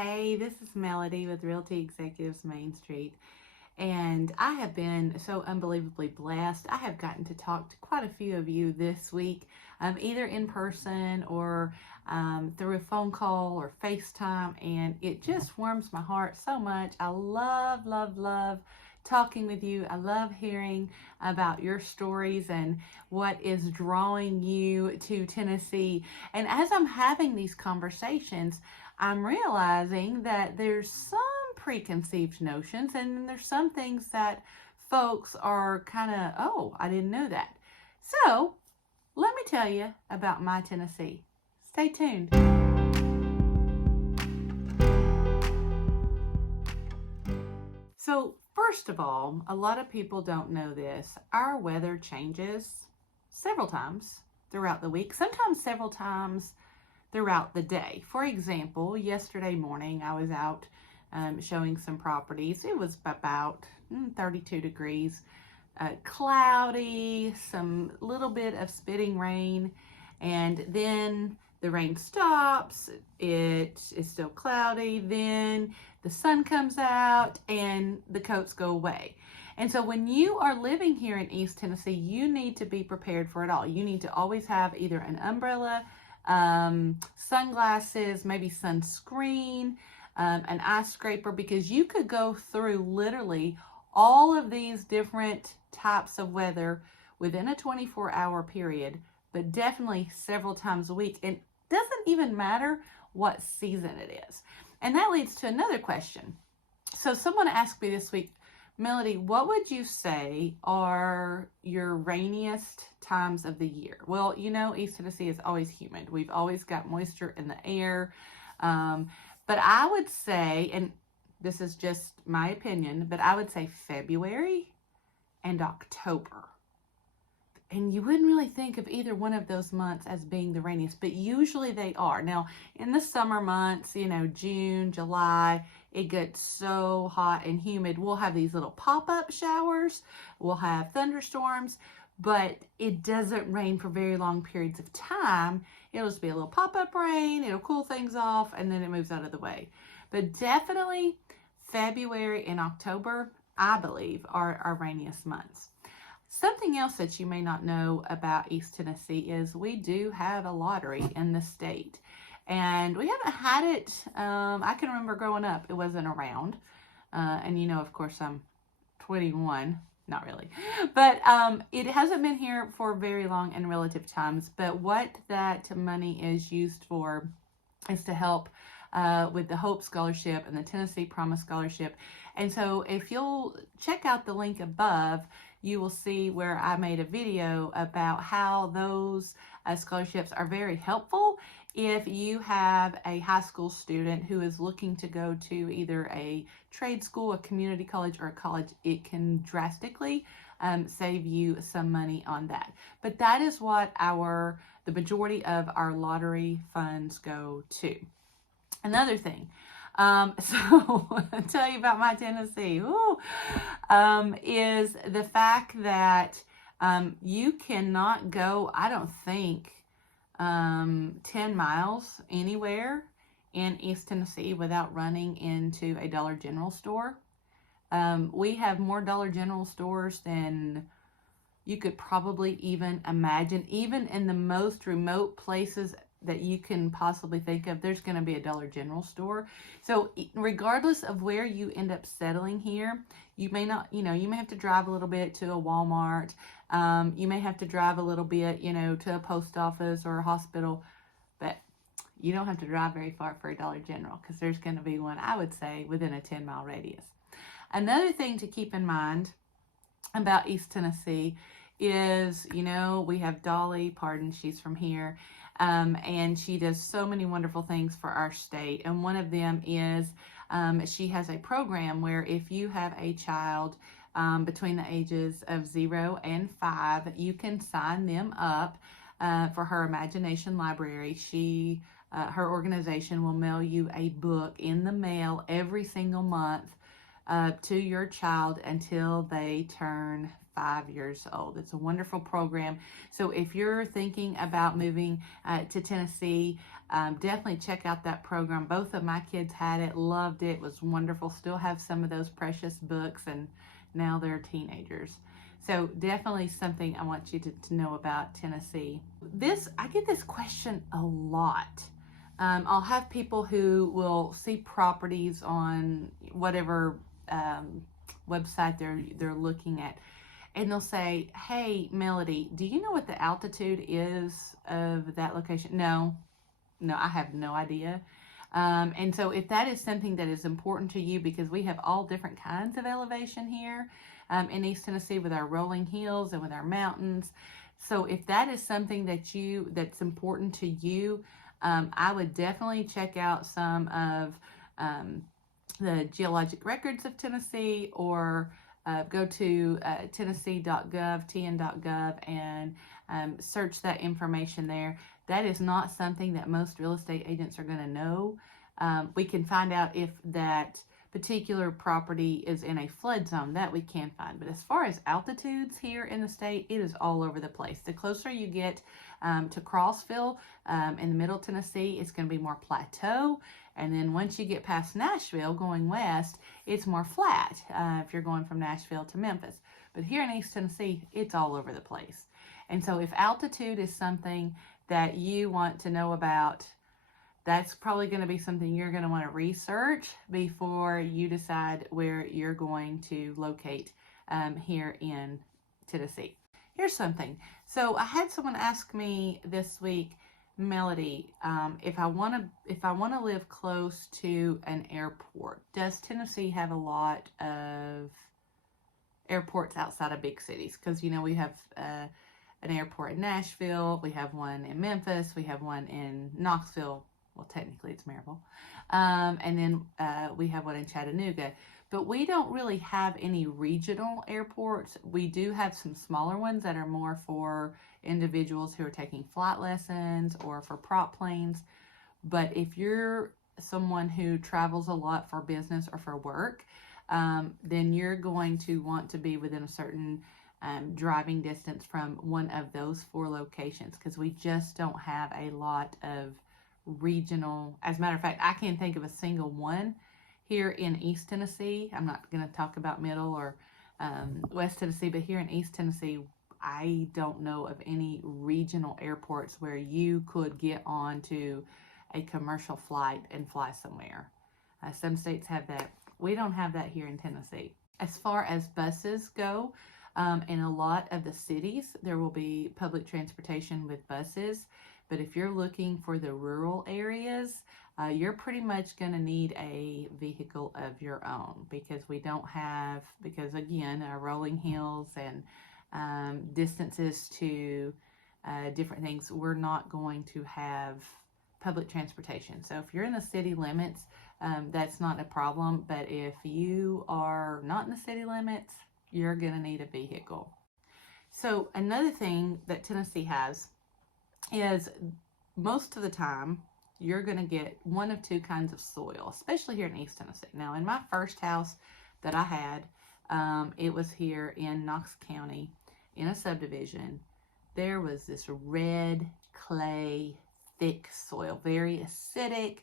Hey, this is Melody with Realty Executives Main Street, and I have been so unbelievably blessed. I have gotten to talk to quite a few of you this week, either in person or through a phone call or FaceTime, and it just warms my heart so much. I love talking with you. I love hearing about your stories and what is drawing you to Tennessee. And as I'm having these conversations, I'm realizing that there's some preconceived notions and there's some things that folks are kind of, oh, I didn't know that. So let me tell you about my Tennessee. Stay tuned. So first of all, a lot of people don't know this. Our weather changes several times throughout the week, sometimes several times throughout the day. For example, yesterday morning I was out showing some properties. It was about 32 degrees, cloudy, some little bit of spitting rain, and then the rain stops, it is still cloudy, then the sun comes out and the coats go away. And so when you are living here in East Tennessee, you need to be prepared for it all. You need to always have either an umbrella, sunglasses, maybe sunscreen, an eye scraper, because you could go through literally all of these different types of weather within a 24-hour period, but definitely several times a week. And it doesn't even matter what season it is. And that leads to another question. So someone asked me this week, Melody, what would you say are your rainiest times of the year? Well, you know, East Tennessee is always humid. We've always got moisture in the air. But I would say, and this is just my opinion, but I would say February and October. And you wouldn't really think of either one of those months as being the rainiest, but usually they are. Now, in the summer months, you know, June, July, it gets so hot and humid. We'll have these little pop-up showers. We'll have thunderstorms, but it doesn't rain for very long periods of time. It'll just be a little pop-up rain. It'll cool things off, and then it moves out of the way. But definitely February and October, I believe, are our rainiest months. Something else that you may not know about East Tennessee is we do have a lottery in the state. And we haven't had it, I can remember growing up, it wasn't around. And you know, of course, I'm 21, not really. But it hasn't been here for very long in relative times. But what that money is used for is to help with the Hope Scholarship and the Tennessee Promise Scholarship. And so if you'll check out the link above, you will see where I made a video about how those scholarships are very helpful if you have a high school student who is looking to go to either a trade school, a community college, or a college. It can drastically save you some money on that. But that is what the majority of our lottery funds go to. Another thing, so I'll tell you about my Tennessee, is the fact that you cannot go, I don't think, 10 miles anywhere in East Tennessee without running into a Dollar General store. We have more Dollar General stores than you could probably even imagine. Even in the most remote places that you can possibly think of, there's going to be a Dollar General store. So regardless of where you end up settling here, you may not, you may have to drive a little bit to a Walmart. You may have to drive a little bit, to a post office or a hospital, but you don't have to drive very far for a Dollar General, because there's going to be one, I would say, within a 10-mile radius. Another thing to keep in mind about East Tennessee is, we have Dolly, she's from here. And she does so many wonderful things for our state. And one of them is she has a program where if you have a child between the ages of 0 and 5, you can sign them up for her Imagination Library. Her organization will mail you a book in the mail every single month to your child until they turn 5 years old. It's a wonderful program. So if you're thinking about moving to Tennessee, definitely check out that program. Both of my kids had it, loved it, was wonderful. Still have some of those precious books, and now they're teenagers. So definitely something I want you to know about Tennessee. I get this question a lot. I'll have people who will see properties on whatever website they're looking at, and they'll say, "Hey, Melody, do you know what the altitude is of that location?" No, I have no idea. And so if that is something that is important to you, because we have all different kinds of elevation here in East Tennessee with our rolling hills and with our mountains. So if that is something that's important to you, I would definitely check out some of the geologic records of Tennessee, or go to tennessee.gov, tn.gov, and search that information there. That is not something that most real estate agents are going to know. We can find out if that particular property is in a flood zone. That we can find. But as far as altitudes here in the state, it is all over the place. The closer you get to Crossville in the middle Tennessee, it's going to be more plateau. And then once you get past Nashville going west, it's more flat if you're going from Nashville to Memphis. But here in East Tennessee, it's all over the place. And so if altitude is something that you want to know about, that's probably going to be something you're going to want to research before you decide where you're going to locate here in Tennessee. Here's something. So I had someone ask me this week, Melody, if I want to live close to an airport, does Tennessee have a lot of airports outside of big cities? Because we have an airport in Nashville, we have one in Memphis, we have one in Knoxville. Well, technically it's Maryville. And then we have one in Chattanooga. But we don't really have any regional airports. We do have some smaller ones that are more for individuals who are taking flight lessons or for prop planes. But if you're someone who travels a lot for business or for work, then you're going to want to be within a certain driving distance from one of those 4 locations, because we just don't have a lot of regional. As a matter of fact, I can't think of a single one here in East Tennessee. I'm not going to talk about Middle or West Tennessee, but here in East Tennessee, I don't know of any regional airports where you could get on to a commercial flight and fly somewhere. Some states have that. We don't have that here in Tennessee. As far as buses go, in a lot of the cities, there will be public transportation with buses. But if you're looking for the rural areas, you're pretty much going to need a vehicle of your own, because again, our rolling hills and distances to different things, we're not going to have public transportation. So if you're in the city limits, that's not a problem. But if you are not in the city limits, you're going to need a vehicle. So another thing that Tennessee has is, most of the time you're going to get one of 2 kinds of soil, especially here in East Tennessee. Now, in my first house that I had, it was here in Knox County in a subdivision. There was this red clay, thick soil, very acidic.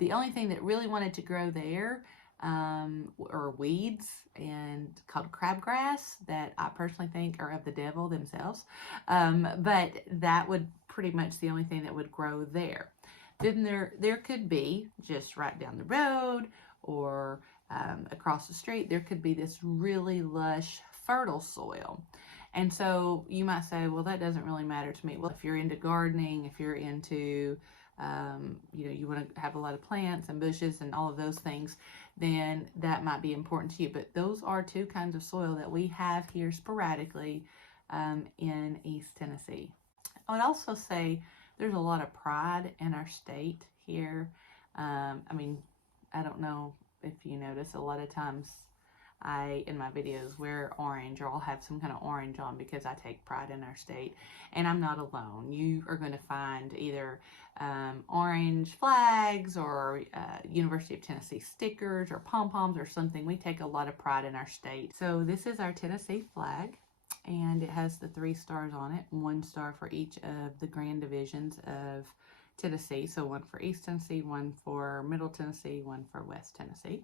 The only thing that really wanted to grow there or weeds and called crabgrass, that I personally think are of the devil themselves. But that would pretty much the only thing that would grow there. Then there could be, just right down the road or across the street, there could be this really lush, fertile soil. And so you might say, well, that doesn't really matter to me. Well, if you're into gardening, if you're into you want to have a lot of plants and bushes and all of those things, then that might be important to you. But those are 2 kinds of soil that we have here sporadically in East Tennessee. I would also say there's a lot of pride in our state here. I don't know if you notice, a lot of times I, in my videos, wear orange, or I'll have some kind of orange on because I take pride in our state. And I'm not alone. You are going to find either orange flags or University of Tennessee stickers or pom-poms or something. We take a lot of pride in our state. So this is our Tennessee flag, and it has the 3 stars on it, 1 star for each of the grand divisions of Tennessee. So 1 for East Tennessee, 1 for Middle Tennessee, 1 for West Tennessee.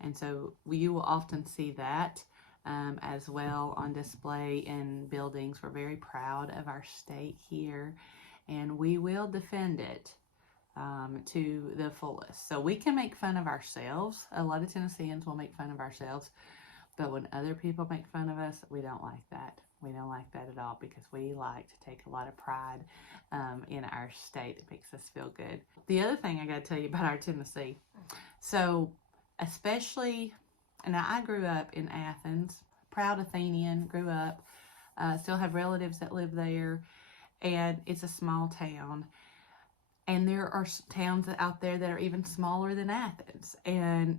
And so you will often see that as well on display in buildings. We're very proud of our state here, and we will defend it to the fullest. So we can make fun of ourselves. A lot of Tennesseans will make fun of ourselves, but when other people make fun of us, we don't like that. We don't like that at all, because we like to take a lot of pride in our state. It makes us feel good. The other thing I got to tell you about our Tennessee. So especially, and I grew up in Athens, proud Athenian, grew up, still have relatives that live there, and it's a small town. And there are towns out there that are even smaller than Athens. And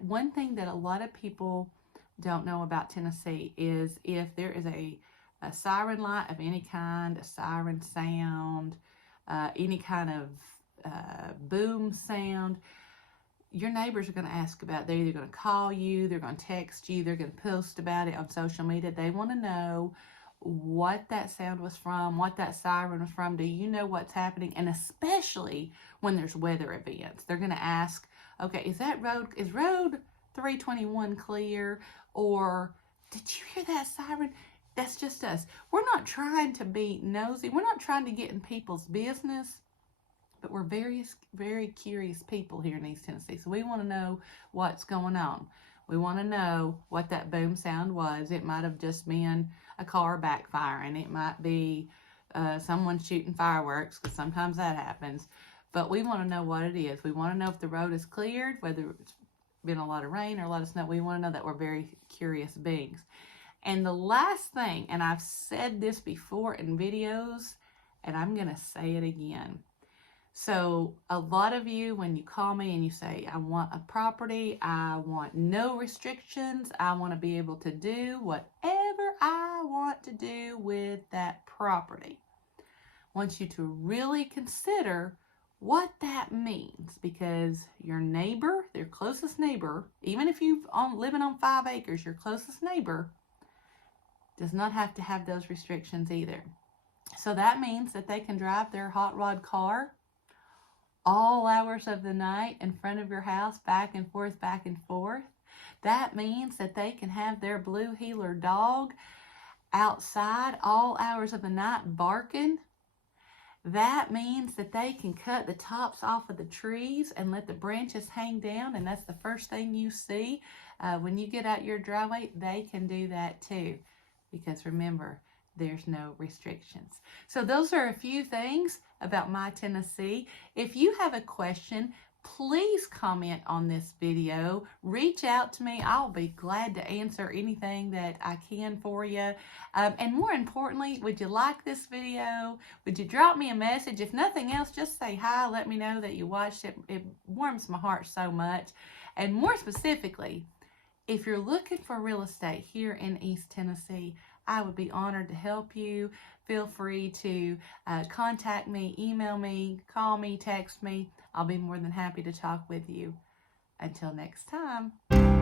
one thing that a lot of people don't know about Tennessee is if there is a siren light of any kind, a siren sound, any kind of boom sound, your neighbors are going to ask about it. They're either going to call you, they're going to text you, they're going to post about it on social media. They want to know what that sound was from, what that siren was from. Do you know what's happening? And especially when there's weather events, they're going to ask, okay, is road 321 clear? Or did you hear that siren? That's just us. We're not trying to be nosy. We're not trying to get in people's business. But we're very, very curious people here in East Tennessee. So we want to know what's going on. We want to know what that boom sound was. It might have just been a car backfiring. It might be someone shooting fireworks, because sometimes that happens. But we want to know what it is. We want to know if the road is cleared, whether it's been a lot of rain or a lot of snow. We want to know that. We're very curious beings. And the last thing, and I've said this before in videos, and I'm going to say it again. So a lot of you, when you call me and you say, I want a property, I want no restrictions, I want to be able to do whatever I want to do with that property, I want you to really consider what that means, because your neighbor, your closest neighbor, even if you're living on 5 acres, your closest neighbor does not have to have those restrictions either. So that means that they can drive their hot rod car all hours of the night in front of your house, back and forth, back and forth. That means that they can have their blue heeler dog outside all hours of the night barking. That means that they can cut the tops off of the trees and let the branches hang down, and that's the first thing you see when you get out your driveway. They can do that too, because remember, there's no restrictions. So those are a few things about my Tennessee. If you have a question, please comment on this video. Reach out to me. I'll be glad to answer anything that I can for you. And more importantly, would you like this video? Would you drop me a message? If nothing else, just say hi. Let me know that you watched it. It warms my heart so much. And more specifically, if you're looking for real estate here in East Tennessee, I would be honored to help you. Feel free to contact me, email me, call me, text me. I'll be more than happy to talk with you. Until next time.